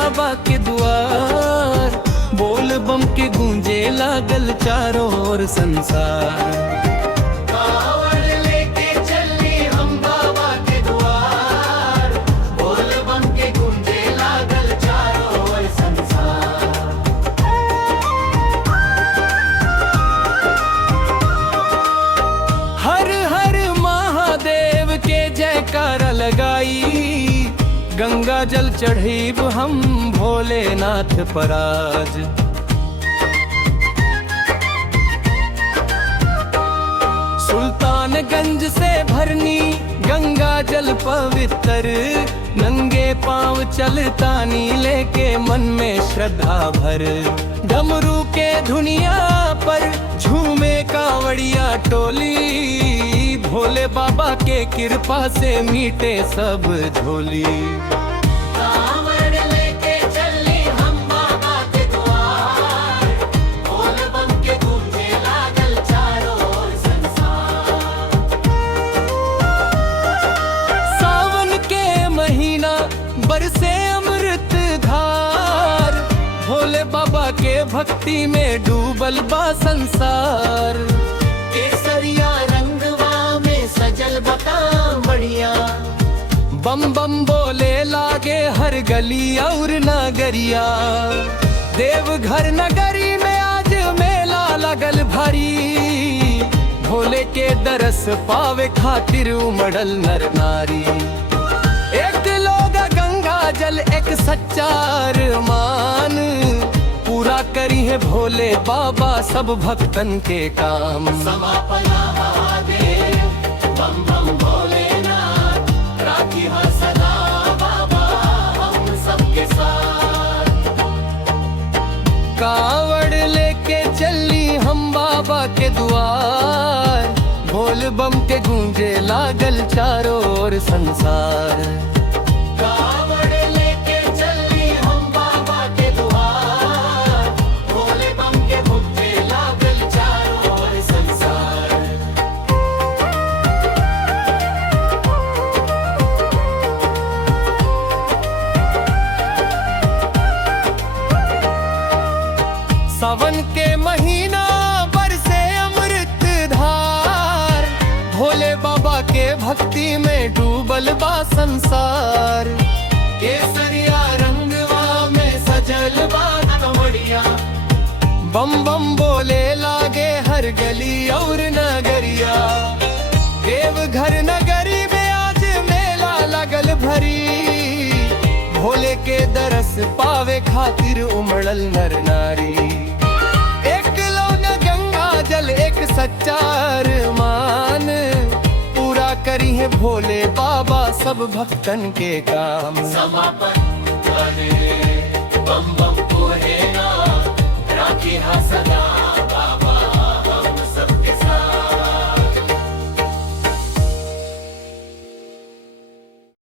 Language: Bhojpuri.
बाबा के द्वार। बोल बम के गूंजे लागल चारों ओर संसार। कावड़ लेके चली हम बाबा के द्वार। बोल बम के गूंजे लागल चारों ओर संसार। हर हर महादेव के जयकारा लगाई। गंगा जल चढ़ीब हम भोलेनाथ पर आज। सुल्तानगंज से भरनी गंगा जल पवित्र। नंगे पांव चलतानी लेके मन में श्रद्धा भर। डमरू के धुनिया पर झूमे कांवड़िया टोली। भोले बाबा के कृपा से मीटे सब झोली। कावड़ लेके चली हम बाबा के द्वार। बोल बम के गूंजे लागल चारों ओर संसार। सावन के महीना बरसे अमृत धार। भोले बाबा के भक्ति में डूबल बा संसार। केसरिया रंगवा में सजल बकाम बढ़िया। बम बम बोले लागे हर गली और नगरिया। देवघर नगरी में आज मेला लगल भारी। भोले के दरस पावे खातिर उमड़ल नर नारी। एक लोग गंगा जल एक सच्चा अरमान। पूरा करी है भोले बाबा सब भक्तन के काम। समापना महादेव बम बम भोलेनाथ। राखी हर सदा बाबा हम सबके साथ। कावड़ लेके चली हम बाबा के द्वार। बोल बम के गूंजे लागल चारों ओर संसार। कावड़ लेके चली हम बाबा के द्वार। भोले बम के गूंजे लागल चारों ओर संसार। सावन के महीना बरसे अमृत धार। भोले बाबा के भक्ति में डूबल बा संसार। केसरिया रंगवा में सजल बा कमड़िया। बम बम बोले लागे हर गली और नगरिया। देवघर नगरी में आज मेला लगल भरी। भोले के दरस पावे खातिर उमड़ल नर नारी। एक लौन गंगा जल एक सच्चा अरमान। पूरा करी है भोले बाबा सब भक्तन के काम। समापन करे बम बम को है नाम।